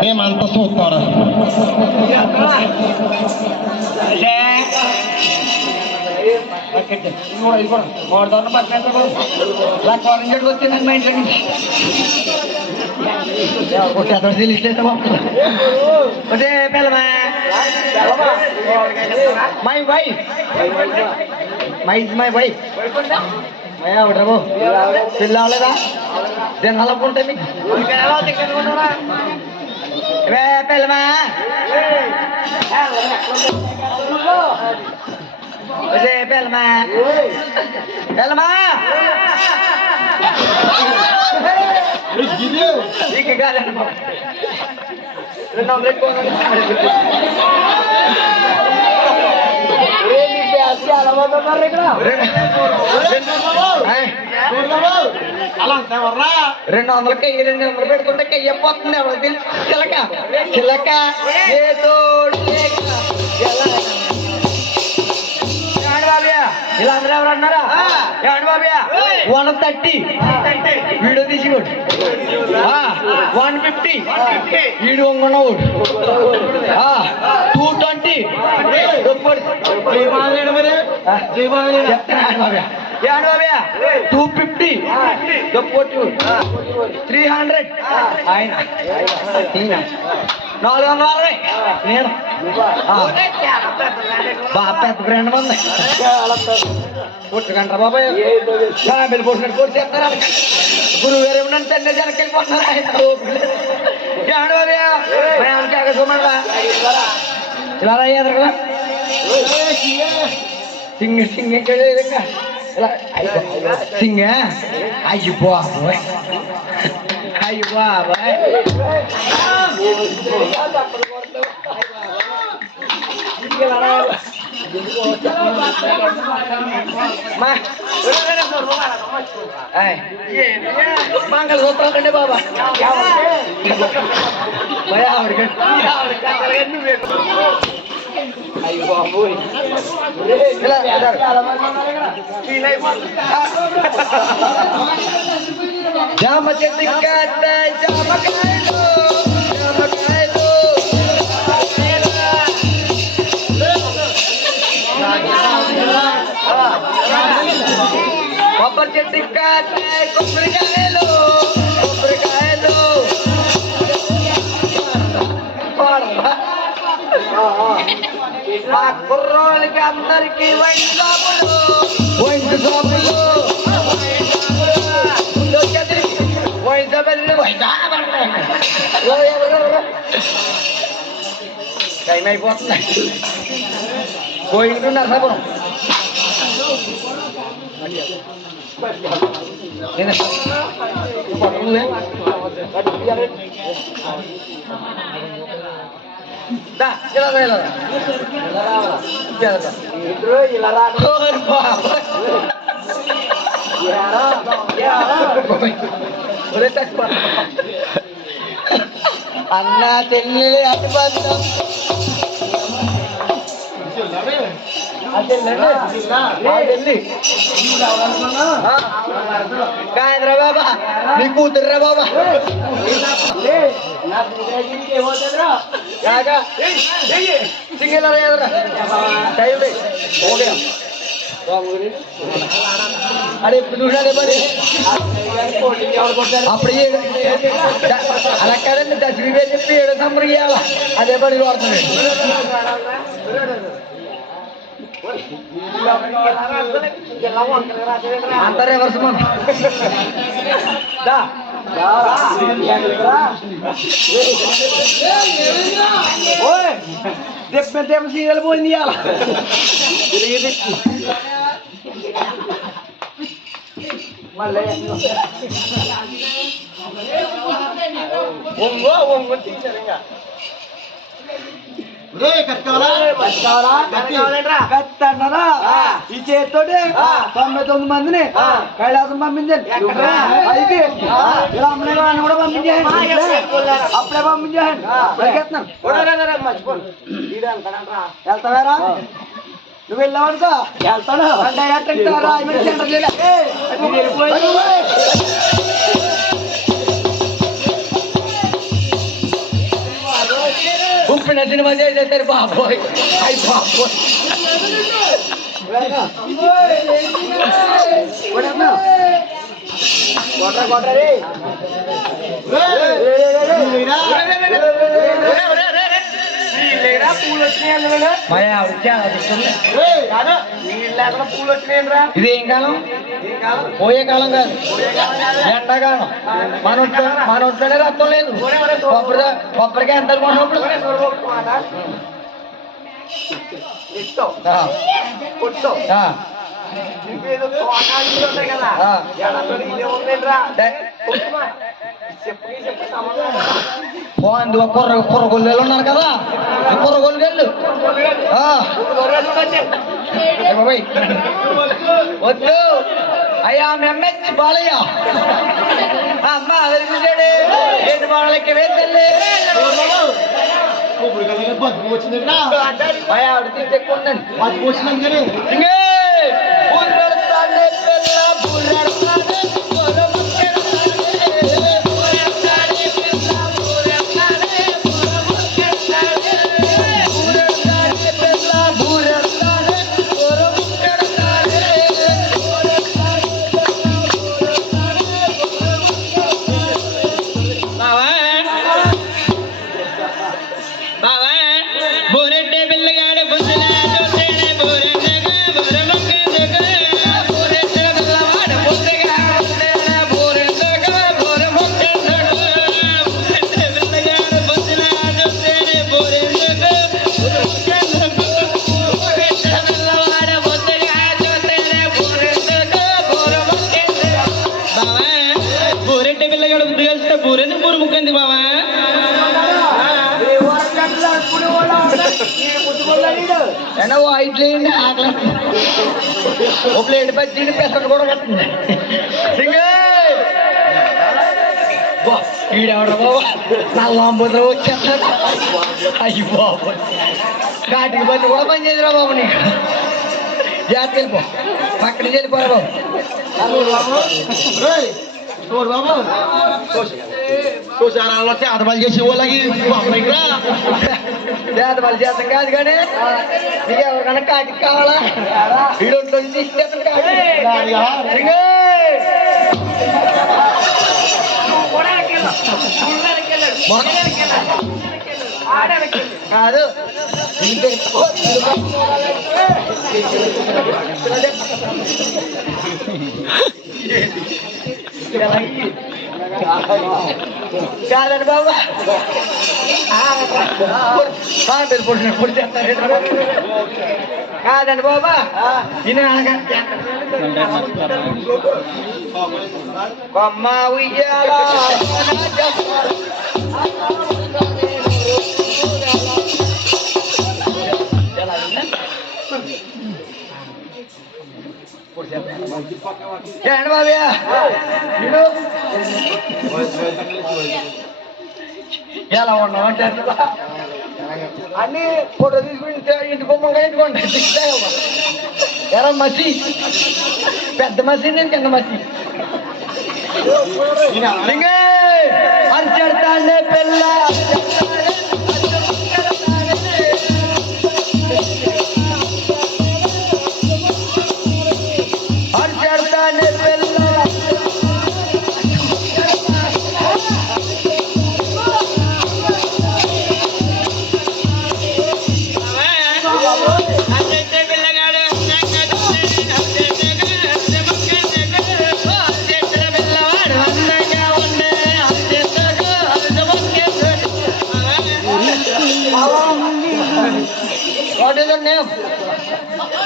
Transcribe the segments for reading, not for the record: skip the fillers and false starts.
మేమంతా చూస్తారా వచ్చిందండి మా ఇంట్లో నుంచి మై వైఫ్ మై వైఫ్ ఆవిడరాబు పిల్ల అవలేదా దీని అలపుంటే మీకు పిల్లమా పిల్లమా పిల్లమా నీకు కాదండి బాబు 2 ఆమ్లెట్ రెండు వందలకి 200 పెట్టుకుంటే కయ్యపోతుంది ఎవరు తెలుసు చిలక చిలక ఏ తోడు ఇలా అందరూ ఎవరు అన్నారా ఏమండి బాబయ్య 130 వీడియో తీసుకోండి 150 వీడు వంగనోడు 220 చెప్తాను బాబయ్య ఏమండి బాబయ్య 250 300 ఆయన 460 నేను పెద్ద బ్రాండ్ ఉంది పుట్టుకంటారా బాబాయ్ ఫ్యామిలీ పోసినట్టు కోర్టు చేస్తారా గురువు గారు ఏమన్నా చెన్నై జనకి వెళ్ళిపోతున్నారా ఏమండి బాబయ్య ఏమన్నా చూడండి ఇలా అయ్యారు కదా సింగ సింగ ఇలా సింగ అయ్యి బాబాయ్ అయ్యి బాబాయ్ మంగళ సూత్రాలండి బాబా అయ్యి బాబోయ్ జామ చెట్టు జామకాయలు జామకాయలు కొబ్బరి చెట్టు కొబ్బరికాయలు కొబ్బరికాయలు మా కుర్రోళ్ళకి అందరికి వైన్ షాపులు వైన్ షాపులు వైన్ టైం అయిపోతుంది పోయింటు నరసాపురం అన్న చెల్లి అనుబంధం కాయదురా బాబా నీ కూతురురా బాబా సింగిల్ అరే చూడాలి మరి అప్పుడు అలా కాదండి దశమి చెప్పి 7 సంవత్సరం ఇవ్వాలా అదే పని వాడుతుంది అంత రివర్స్ మనం చెప్పేమో సీరియల్ పోయింది మళ్ళీ ఒంగో తీసారు ఈ చేతితో 99 మందిని కైలాసం పంపించండి అయితే ఇలా అమ్మని వాడిని కూడా పంపించేయండి అప్పుడే పంపించేయండి వెళ్తావారా నువ్వు వెళ్ళావనుకో వెళ్తాను ఉప్పిన సినిమా చేసేసారు బాబోయ్ అయ్యి బాబోయ్ ఇదేం కాలం పోయే కాలం కాదు ఎండాకాలం మన ఒట్లోనే రక్తం లేదు కొబ్బరికాయ ఎంత అనుకున్నప్పుడు కుర్రగొల్లు ఉన్నారు కదా కుర్రగొల్లు వెళ్ళు వద్దు అయ్యా ఎంఎస్ బాలయ్య అమ్మ అదిరిపించాడు ఏంటి బాలయ్యకి వేద్దండి ఆవిడ ఎక్కువ ఉందండి ఇడ్లీ ఆకలి ఒక ప్లేట్ బజ్జీ పెసరట్టు కూడా కట్టింది ఈడెవడ బాబా నల్లంబుద్ర వచ్చేస్తాడు అయ్యి బాబు కాటికి బట్టి కూడా పని చేదిరా బాబు నీకు జాగ్రత్త వెళ్ళిపో పక్కన నుంచి వెళ్ళిపోరా బాబు చూసారా చేతబలి చేసే వాళ్ళకి చేతబలి చేస్తాం కాదు కానీ నీకు ఎవరికైనా కాటికి కావాలా ఈడొంట్లో తీసేస్తాను కాదు కాదండి బాబా కాదండి బాబా కొమ్మ ఉయ్యాల ఏంటి బాబయ్య ఎలా ఉన్నావు అన్ని ఫోటో తీసుకుని ఇంటి బొమ్మగా ఇంటికోండి ఎలా మసి పెద్ద మసి నేను చిన్న మసి చెడతానే పిల్ల చెడతానే పిల్ల What is your name?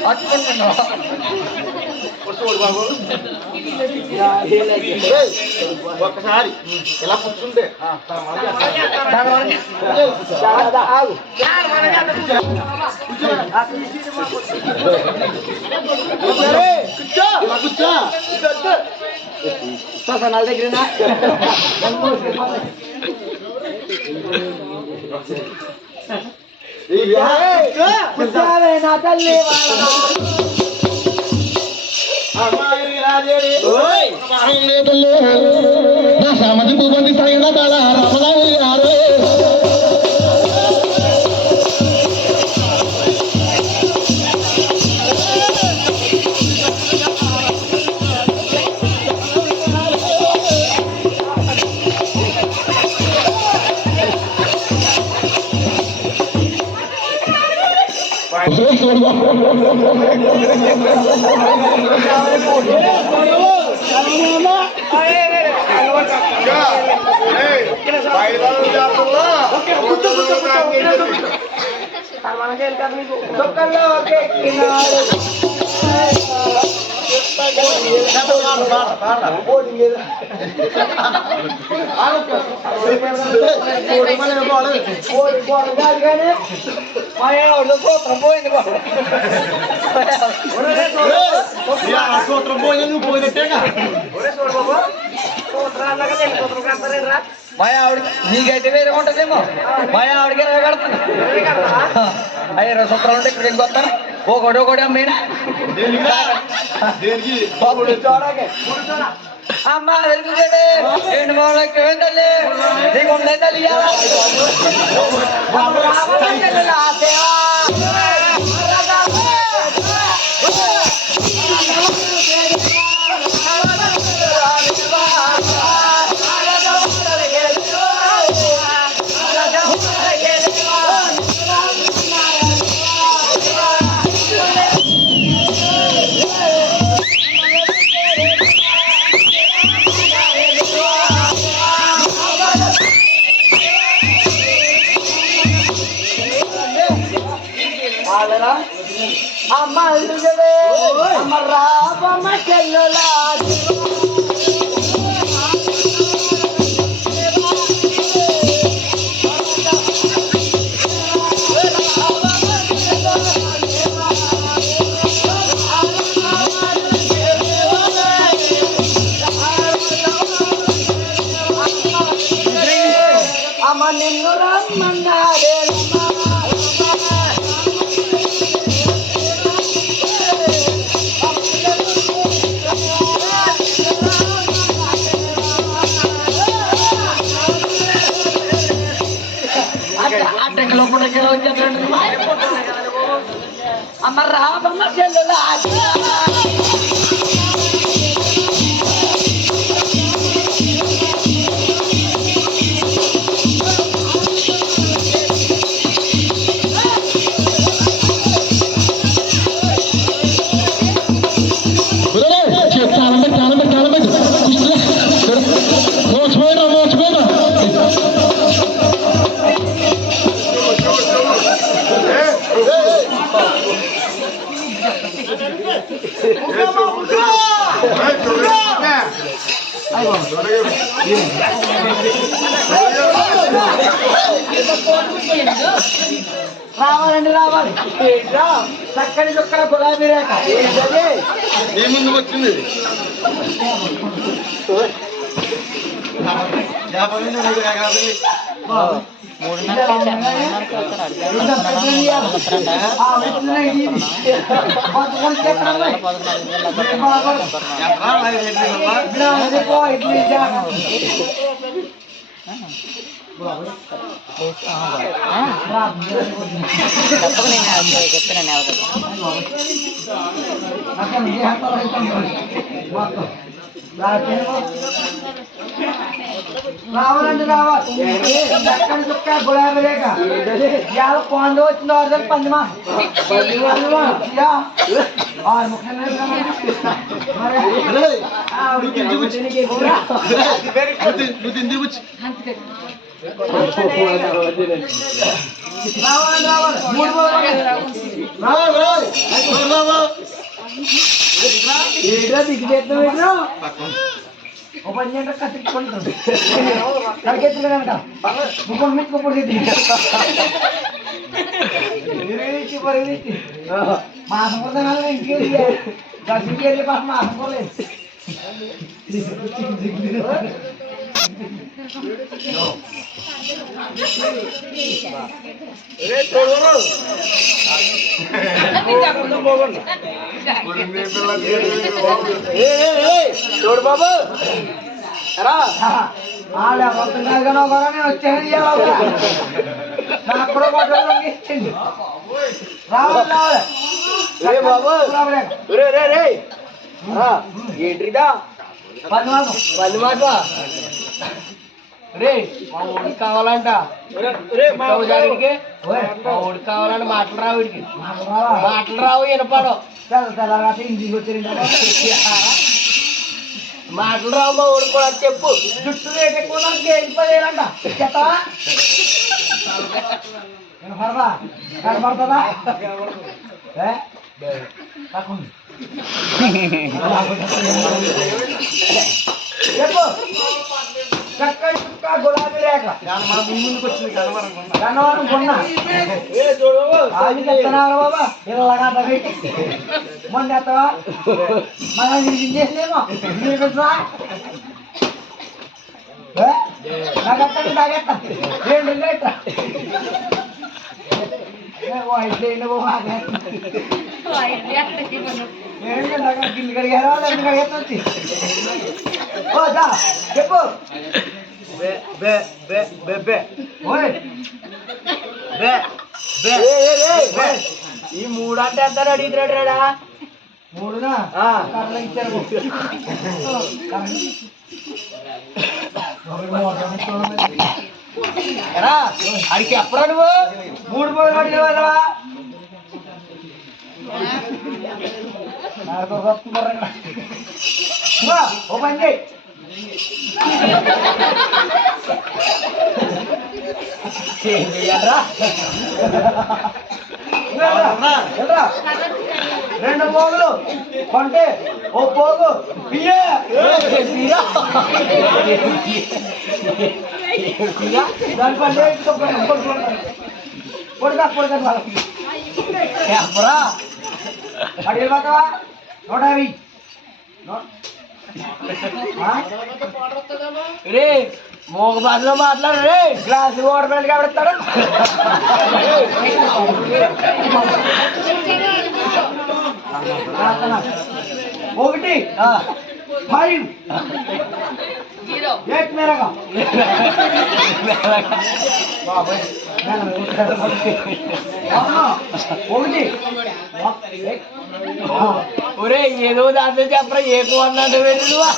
What is your name? ఒక్కసారి ఇలా కూర్చుంటే నా దగ్గర నా తల్లి సామాజిక ఉపాధి సాగిన కాడ రమణారు సూత్రం పోయి నువ్వు పోయినట్టేగా మా ఆవిడ నీకైతే వేరే ఉంటదేమో మా ఆవిడకి కడుతుంది అయ్యా సూత్రాలు ఉంటే ఇక్కడికి వస్తాను ఒకటి అమ్మేనా అమ్మ వెళ్తుండే రెండు మూలకి వెళ్ళి నీకు ఉండే తల్లి అమ్మ అమ్మ రాబమ్మ చెల్లెలా అమ్మ నిన్ను రమ్మన్నాడే అమ్మ రాబమ్మ చెల్లెలా రావాలండి రావాలి చక్కని చుక్కల గులాబీ రేఖ ఏ ముందు వచ్చింది రావాలండి రావాలి ఎక్కడ చుక్క గులాబీ రేఖ ఇవాళ కొండ వచ్చింది ఆరు పంది మా రావాలండి రావాలి మూడు దిగ్గు ఓ పని చేయండి కత్తికుంటుంది కడికెత్తులు కనుక ముప్పై మీద ముప్పై మాసం కొడతాను ఇంకేది ఇంకేది మాసం కొలేదు చూడు బాబు నేను వచ్చాను నాకు కూడా ఇచ్చింది రావాలి బాబు ఏంటిదా పది మాట రే మా ఊడికి కావాలంట మా ఊడికి కావాలంటే మాటలు రావు వీడికి మాటలు రావు వినపడవు మాటలు రావు మా ఊడికి కూడా చెప్పు జుట్టు రేట్ ఎక్కువ వెళ్ళిపోయారంట చెత్తవా వినపడదా కనపడుతుందా చెప్పు చక్కని చుక్క గులాబీ రేఖ కనవరం కొన్నా చెప్తున్నారు బాబా ఇలాగా మొన్న ఎత్తవా మనం చేసేమో నాగెత్తండి నాగెత్త రెండు లేట గిల్లు కడిగారా కడిగేస్తుంది చెప్పు ఈ మూడు అంటే ఎంత అడిగిరాడా మూడునా ఇచ్చారు అడికి ఎప్పుడా నువ్వు మూడు మూడు అడిగేవాళ్ళవా ఓ పని చేయి రెండు పోగులు కొంటే ఓ పోగు దాని పని పొడుగా పొడుగా ఎప్పుడా అడిగి పోతావా 150 రే మోగ భాషలో మాట్లాడు రే గ్లాస్ వాటర్ ప్యాంట్ కాబడతాడు ఒకటి 5 एक मेरा का ఒరే ఏదో దాంట్లో చెప్పరా ఏకో అన్నట్టు వెళ్ళువా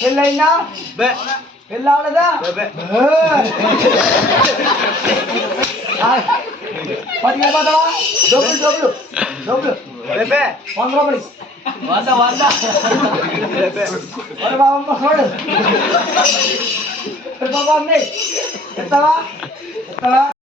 పెళ్ళైనా పెళ్ళవలేదా పదివేలు పోతావా డబ్బులు డబ్బులు డబ్బులు 100 రూపాయలు 100 బాబమ్మ చూడు బాబా ఎత్తావా ఎత్తావా